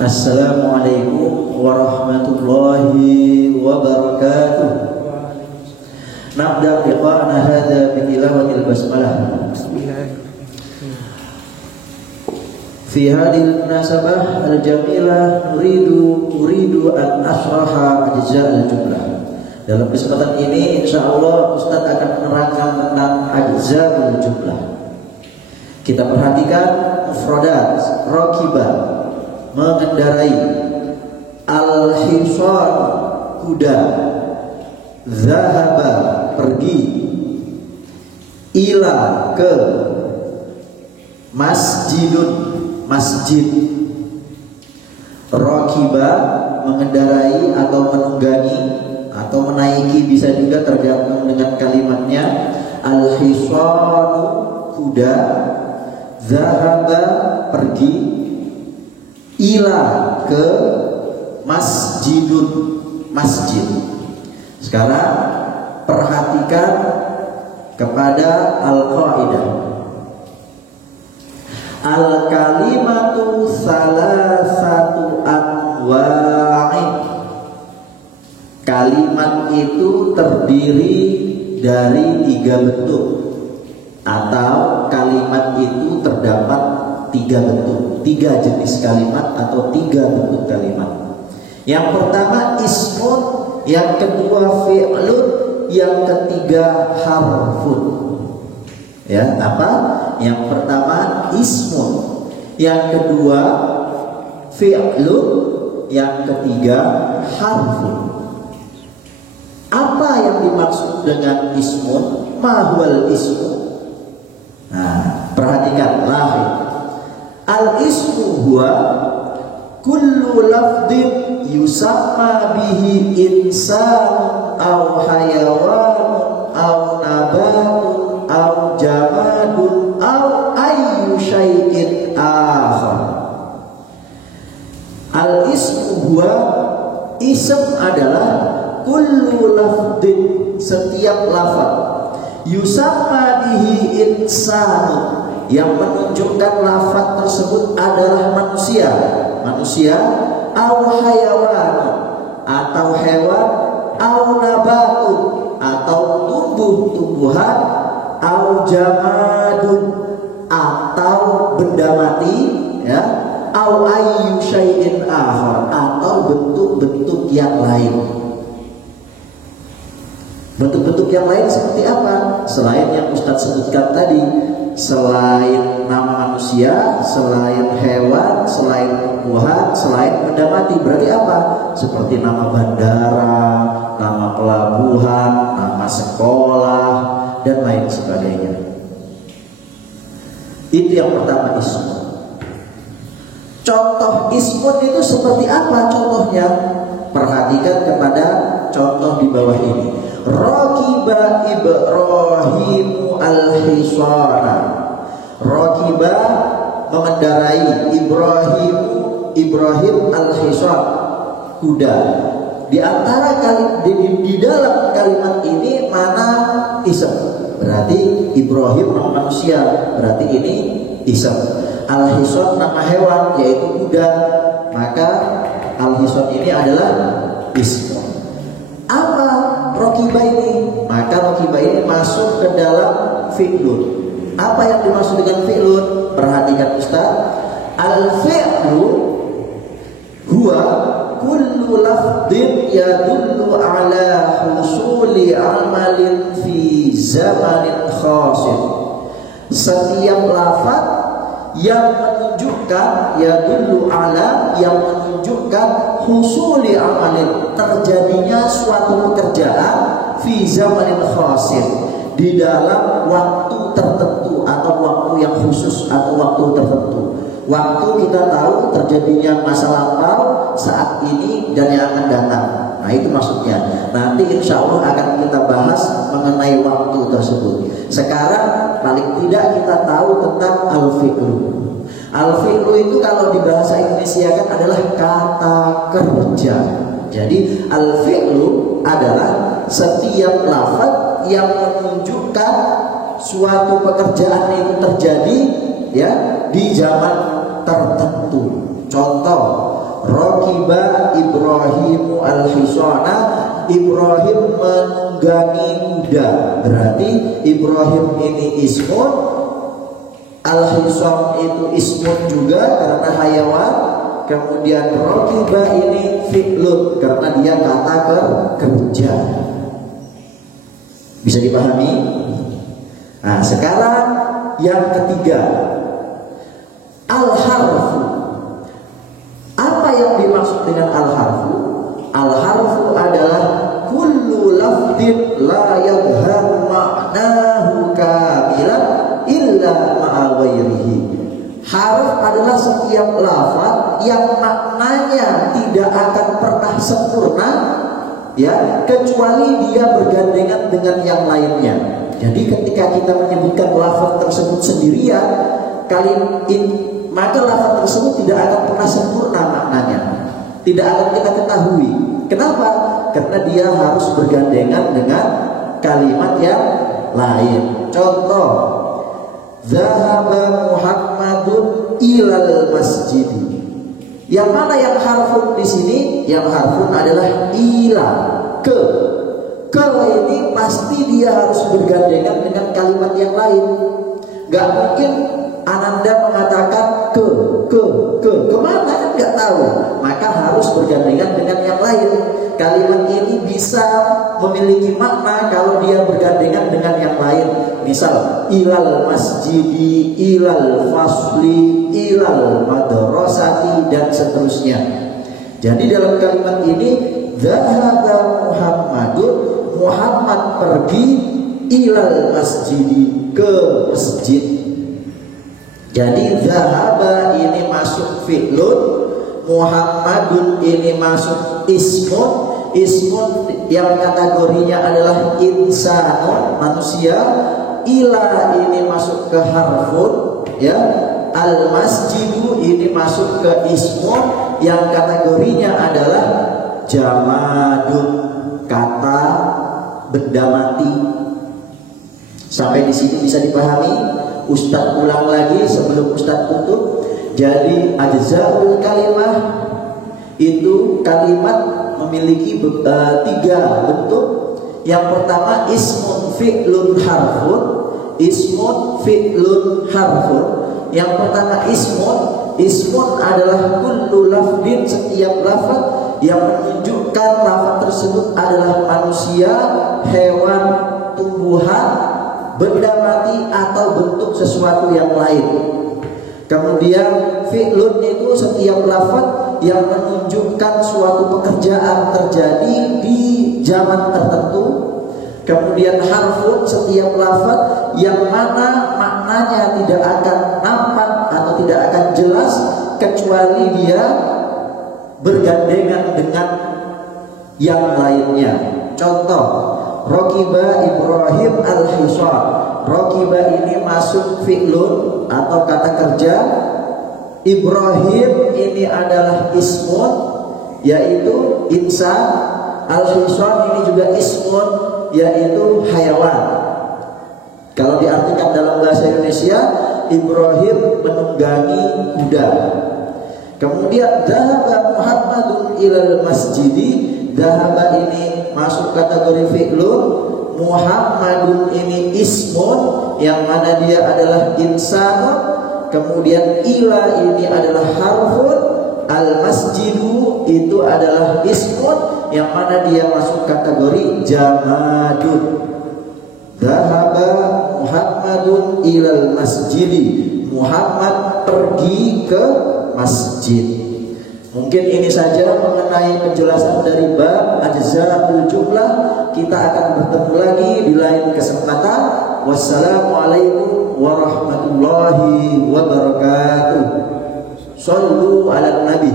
Assalamualaikum warahmatullahi wabarakatuh. Nabda liqa'ana hadha bi tilawatil basmalah. Fi hadhihi al-munasabah al-jamilah uridu an ashraha ajza'al jumlah. Dalam kesempatan ini insyaallah Ustaz akan menerangkan tentang ajza'ul jumlah. Kita perhatikan mufradat, rakibah mengendarai, al-hisan kuda, zahaba pergi, ila ke, masjidun masjid, rakiba mengendarai atau menunggangi atau menaiki, bisa juga tergantung dengan kalimatnya. Al-hisanu kuda, zahaba pergi, ila ke, masjidun masjid. Sekarang perhatikan kepada al-qaidah. Al-kalimatu salasatu anwa'in. Kalimat itu terdiri dari 3 bentuk, atau kalimat itu terdapat 3 bentuk, 3 jenis kalimat atau 3 bentuk kalimat. Yang pertama ismun, yang kedua fi'lun, yang ketiga harfun. Ya, apa? Yang pertama ismun, yang kedua fi'lun, yang ketiga harfun. Apa yang dimaksud dengan ismun? Ma huwal ismun? Nah, perhatikan lahir. Al-ismu huwa kullu lafdhin yusamma bihi insanun aw hayawanun aw nabatun aw jamadun aw ayyu syai'in akhar. Al-ismu huwa, ism adalah kullu lafdhin, setiap lafaz, yusamma bihi insanun, yang menunjukkan lafaz tersebut adalah manusia, au hayawan, atau hewan, au nabatu, atau tumbuh-tumbuhan, au jamadun, atau benda mati, ya, au ayyu syai'in akhar, atau bentuk-bentuk yang lain. Bentuk-bentuk yang lain seperti apa? Selain yang Ustaz sebutkan tadi, selain nama manusia, selain hewan, selain tumbuhan, selain benda mati. Berarti apa? Seperti nama bandara, nama pelabuhan, nama sekolah, dan lain sebagainya. Itu yang pertama, ismun. Contoh ismun itu seperti apa contohnya? Perhatikan kepada contoh di bawah ini. Rakiba Ibrahimu al-hisana. Rakiba mengendarai, Ibrahim al-hisan kuda. Di antara di dalam kalimat ini mana ism? Berarti Ibrahim nama manusia, berarti ini ism. Al-hisan nama hewan, yaitu kuda, maka al-hisan ini adalah ism. Apa rakiba ini? Maka rakiba ini masuk ke dalam fi'lun. Apa yang dimaksud dengan fi'lun? Perhatikan Ustaz. Al-fi'lu huwa kullu lafdhin yadullu ala husuli amalin fi zamanin khasin. Setiap lafaz yang menunjukkan, yadullu ala, yang menunjukkan husuli amalin, terjadinya suatu pekerjaan, fi zamanin khasin, di dalam waktu tertentu atau waktu yang khusus atau waktu tertentu. Waktu kita tahu terjadinya masa lampau, saat ini, dan yang akan datang. Nah, itu maksudnya. Nanti insya Allah akan kita bahas mengenai waktu tersebut. Sekarang paling tidak kita tahu tentang al-fi'lu. Al-fi'lu itu kalau di bahasa Indonesia kan adalah kata kerja. Jadi al-fi'lu adalah setiap lafaz yang menunjukkan suatu pekerjaan itu terjadi, ya, di zaman tertentu. Contoh, Ibrahim menunggangi kuda. Berarti Ibrahim ini ismun, al-hisam itu ismun juga karena hayawan. Kemudian rokiba ini fi'lun karena dia kata kerja. Bisa dipahami? Nah, sekarang yang ketiga, al-harfu. Apa yang dimaksud dengan al-harfu? Al-harfu adalah kullu lafdin la yadhharu ma'nahu kamilan illa ma'a ghairihi. Harf adalah setiap lafaz yang maknanya tidak akan pernah sempurna, ya, kecuali dia bergandengan dengan yang lainnya. Jadi ketika kita menyebutkan lafaz tersebut sendirian, maka lafaz tersebut tidak akan pernah sempurna maknanya, tidak akan kita ketahui. Kenapa? Karena dia harus bergandengan dengan kalimat yang lain. Contoh, zahaba Muhammadun ilal masjid. Yang mana yang harfun di sini? Yang harfun adalah ila, ke. Ke ini pasti dia harus bergandengan dengan kalimat yang lain. Gak mungkin Ananda mengatakan kemana kan nggak tahu, maka harus bergandengan dengan yang lain. Kalimat ini bisa memiliki makna kalau dia bergandengan dengan yang lain. Misal ilal masjidi, ilal fasli, ilal madrasati, dan seterusnya. Jadi dalam kalimat ini, zahaba Muhammadun, Muhammad pergi, ilal masjidi, ke masjid. Jadi zahaba ini masuk fi'lun, Muhammadun ini masuk ismun. Ismun yang kategorinya adalah insanun, manusia. Ila ini masuk ke harfun, ya. Al masjidu ini masuk ke ismun yang kategorinya adalah jamadun, kata benda mati. Sampai di sini bisa dipahami? Ustadz ulang lagi sebelum Ustadz tutup. Jadi ajzaul kalimah itu kalimat memiliki tiga bentuk. Yang pertama ismun fi'lun harfun, ismun fi'lun harfun. Yang pertama ismun adalah kullu lafdin, setiap lafaz yang menunjukkan lafaz tersebut adalah manusia, hewan, tumbuhan, benda mati, atau bentuk sesuatu yang lain. Kemudian fi'lun itu setiap lafaz yang menunjukkan suatu pekerjaan terjadi di zaman tertentu. Kemudian harfun setiap lafaz yang mana maknanya tidak akan nampak atau tidak akan jelas kecuali dia bergandengan dengan yang lainnya. Contoh, rokiba Ibrahim al-hisar. Rokiba ini masuk fi'lun atau kata kerja. Ibrahim ini adalah ismun, yaitu insan. Al-hisar ini juga ismun, yaitu hayawan. Kalau diartikan dalam bahasa Indonesia, Ibrahim menunggangi kuda. Kemudian dhahaba Muhammadun ilal masjidi. Dhahaba ini masuk kategori fi'lun. Muhammadun ini ismun, yang mana dia adalah insanun. Kemudian ila ini adalah harfun. Al masjidu itu adalah ismun, yang mana dia masuk kategori jamadun. Dhahaba Muhammadun ilal masjidi. Muhammad pergi ke masjid. Mungkin ini saja mengenai penjelasan dari bab ajzaul jumlah. Kita akan bertemu lagi di lain kesempatan. Wassalamualaikum warahmatullahi wabarakatuh. Shallu ala nabi.